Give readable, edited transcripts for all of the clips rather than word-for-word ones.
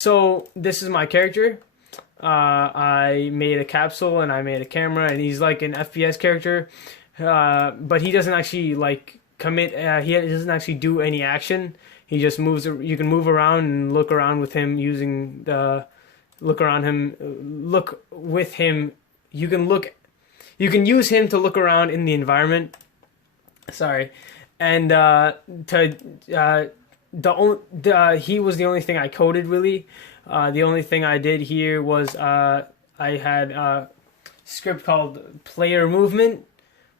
So this is my character. I made a capsule and I made a camera, and he's like an FPS character, but he doesn't actually like commit. He doesn't actually do any action. He just moves. You can move around and look around with him using the look around him. Look with him. You can look. You can use him to look around in the environment. Sorry, and he was the only thing I coded really. The only thing I did here was I had a script called player movement,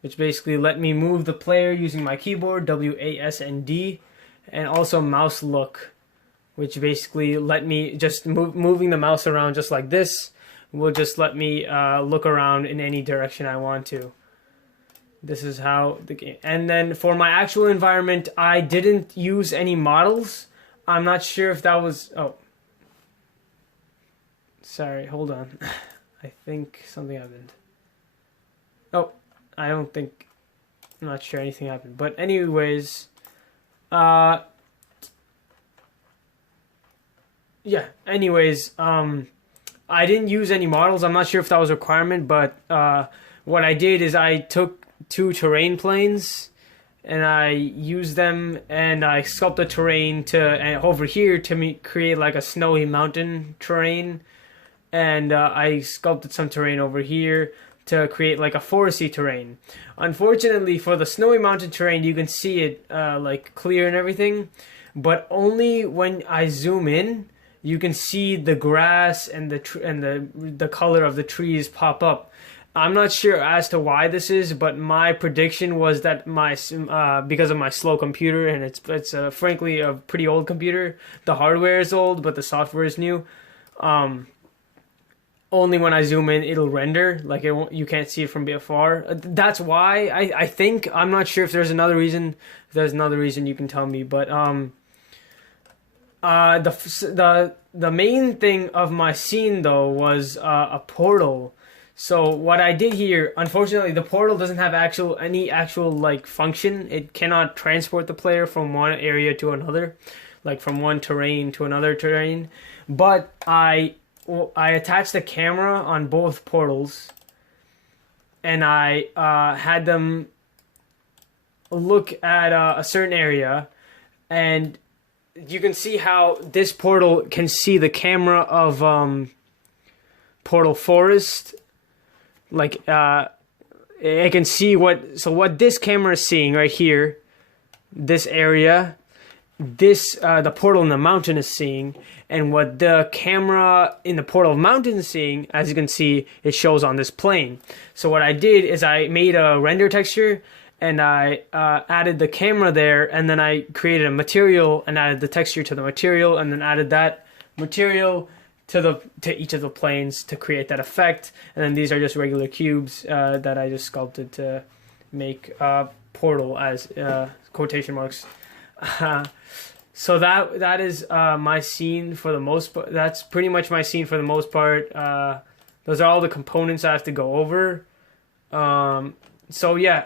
which basically let me move the player using my keyboard, WASD, and also mouse look, which basically let me just moving the mouse around just like this will just let me look around in any direction I want to. This is how the game. And then for my actual environment, I didn't use any models. I'm not sure if that was... Oh. Sorry, hold on. I think something happened. Oh, I don't think... I'm not sure anything happened. But anyways... yeah, anyways, I didn't use any models. I'm not sure if that was a requirement, but what I did is I took 2 terrain planes and I used them and I sculpted terrain over here to create like a snowy mountain terrain, and I sculpted some terrain over here to create like a foresty terrain. Unfortunately for the snowy mountain terrain, you can see it like clear and everything, but only when I zoom in you can see the grass and the color of the trees pop up. I'm not sure as to why this is, but my prediction was that because of my slow computer, and it's frankly a pretty old computer. The hardware is old, but the software is new. Only when I zoom in, it'll render. Like you can't see it from afar. That's why I think. I'm not sure if there's another reason. If there's another reason, you can tell me. But the main thing of my scene though was a portal. So what I did here, unfortunately, the portal doesn't have any actual like function. It cannot transport the player from one area to another, like from one terrain to another terrain. But I attached a camera on both portals, and I had them look at a certain area, and you can see how this portal can see the camera of Portal Forest. Like it can see what this camera is seeing right here, this area, the portal in the mountain is seeing, and what the camera in the portal mountain is seeing, as you can see, it shows on this plane. So what I did is I made a render texture and I added the camera there, and then I created a material and added the texture to the material, and then added that material to each of the planes to create that effect. And then these are just regular cubes that I just sculpted to make portal as quotation marks. So that is my scene for the most part. That's pretty much my scene for the most part. Those are all the components I have to go over. So yeah,